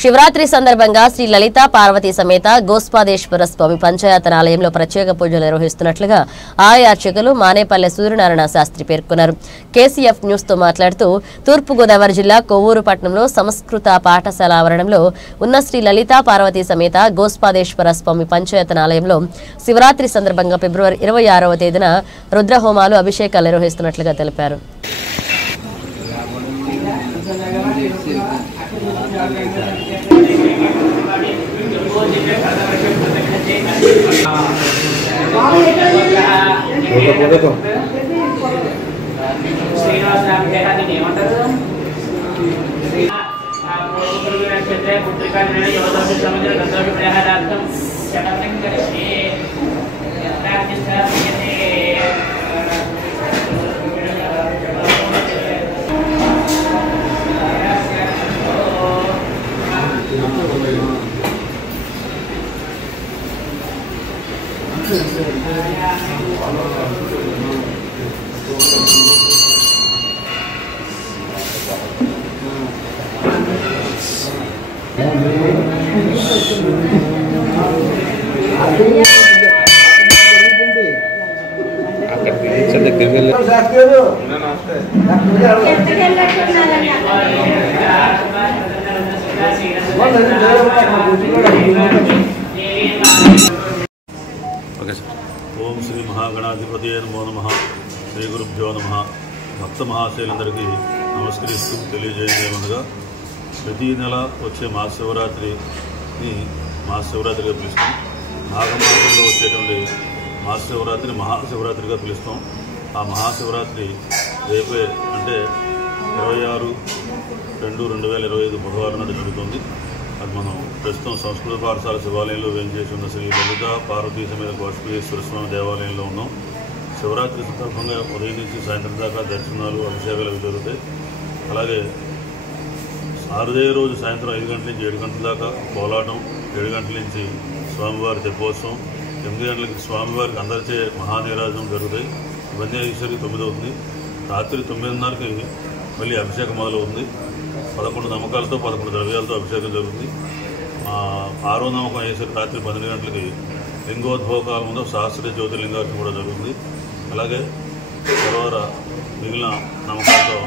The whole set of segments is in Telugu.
శివరాత్రి సందర్భంగా శ్రీ లలితా పార్వతీ సమేత గోస్పాదేశ్వర స్వామి పంచాయతనాలయంలో ప్రత్యేక పూజలు నిర్వహిస్తున్నట్లుగా ఆలయ అర్చకులు మానేపల్లె సూర్యనారాయణ శాస్త్రి పేర్కొన్నారు. కేసీఎఫ్ న్యూస్ తో మాట్లాడుతూ తూర్పుగోదావరి జిల్లా కొవ్వూరు పట్టణంలో సంస్కృత పాఠశాల ఆవరణంలో ఉన్న శ్రీ లలితా పార్వతీ సమేత గోస్పాదేశ్వర స్వామి పంచాయతనాలయంలో శివరాత్రి సందర్భంగా ఫిబ్రవరి 26వ తేదీన రుద్రహోమాలు అభిషేకాలు నిర్వహిస్తున్నట్లుగా తెలిపారు. ఓం శ్రీ మహాగణాధిపతి నమో నమః. శ్రీ గురుభ్యో నమః. భక్త మహాశైలందరికీ నమస్కరిస్తూ తెలియజేయమనగా ప్రతి నెల వచ్చే మహాశివరాత్రిని మహాశివరాత్రిగా పిలుస్తాం. మాఘమాసంలో వచ్చేటువంటి మహాశివరాత్రిని మహాశివరాత్రిగా పిలుస్తాం. ఆ మహాశివరాత్రి రేపే అంటే 26/2/2025 బుధవారం నాడు జరుగుతుంది. అది మనం ప్రస్తుతం సంస్కృత పాఠశాల శివాలయంలో వేంచేసి ఉన్న శ్రీ లలితా పార్వతీ సమేత గోస్పాదేశ్వర స్వామి దేవాలయంలో ఉన్నాం. శివరాత్రి సందర్భంగా ఉదయం నుంచి సాయంత్రం దాకా దర్శనాలు అభిషేకాలు అవి జరుగుతాయి. అలాగే ఆరుదే రోజు సాయంత్రం 5 గంటల నుంచి 7 గంటల దాకా కోలాటం, 7 గంటల నుంచి స్వామివారి తెప్పోత్సవం, 8 గంటలకి స్వామివారికి అందరిచే మహానీరాజనం జరుగుతాయి. ఇవన్నీ అయ్యేసరికి 9 అవుతుంది. రాత్రి 9:30కి మళ్ళీ అభిషేకం మొదలవుతుంది. 11 నమ్మకాలతో 11 ద్రవ్యాలతో అభిషేకం జరుగుతుంది. 6వ నమ్మకం అయ్యేసరికి రాత్రి 12 గంటలకి లింగోద్భవకాల ముందు సహస్ర జ్యోతిర్లింగార్చన కూడా జరుగుతుంది. అలాగే తర్వాత మిగిలిన నమ్మకాలతో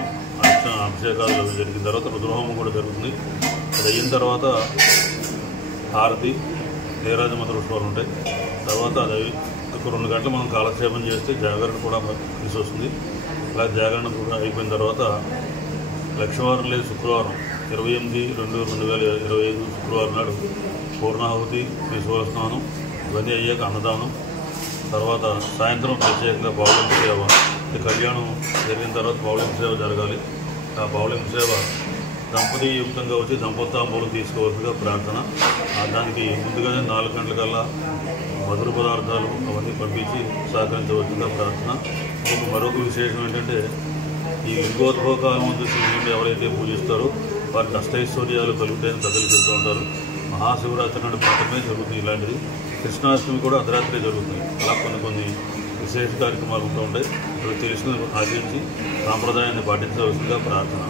అభిషేకాలు జరిగిన తర్వాత రుద్రహోమం కూడా జరుగుతుంది. అది అయిన తర్వాత హారతి, నీరాజమంత్ర పుష్పాలు ఉంటాయి. తర్వాత అది ఒక 2 గంటలు మనం కాలక్షేపం చేస్తే జాగరణ కూడా తీసి వస్తుంది. అలా జాగరణ కూడా అయిపోయిన తర్వాత లక్షవారం లేదు శుక్రవారం 28/2/2025 శుక్రవారం నాడు పూర్ణాహుతి, విశ్వర స్నానం ఇవన్నీ అయ్యాక అన్నదానం, తర్వాత సాయంత్రం ప్రత్యేకంగా పౌళింపు సేవ. కళ్యాణం జరిగిన తర్వాత పౌళింపు సేవ జరగాలి. ఆ పౌళింపు సేవ దంపతియుక్తంగా వచ్చి దంపతాంబూలం తీసుకోవాల్సిందిగా ప్రార్థన. దానికి ముందుగానే 4 గంటలకల్లా మధుర పదార్థాలు అవన్నీ పంపించి సహకరించవలసిందిగా ప్రార్థన. మరొక విశేషం ఏంటంటే ఈ లింగోద్భవకాలం ముందు శివుడిని ఎవరైతే పూజిస్తారో వారికి అష్టైశ్వర్యాలు కలుగుతాయని ప్రజలు చెబుతూ ఉంటారు. మహాశివరాత్రి నాడు మాత్రమే జరుగుతుంది ఇలాంటిది. కృష్ణాష్టమి కూడా అర్ధరాత్రి జరుగుతుంది. అలా కొన్ని విశేష కార్యక్రమాలు ఉంటూ ఉంటాయి. అవి తెలుసుకుని ఆచరించి సాంప్రదాయాన్ని పాటించవలసిందిగా ప్రార్థన.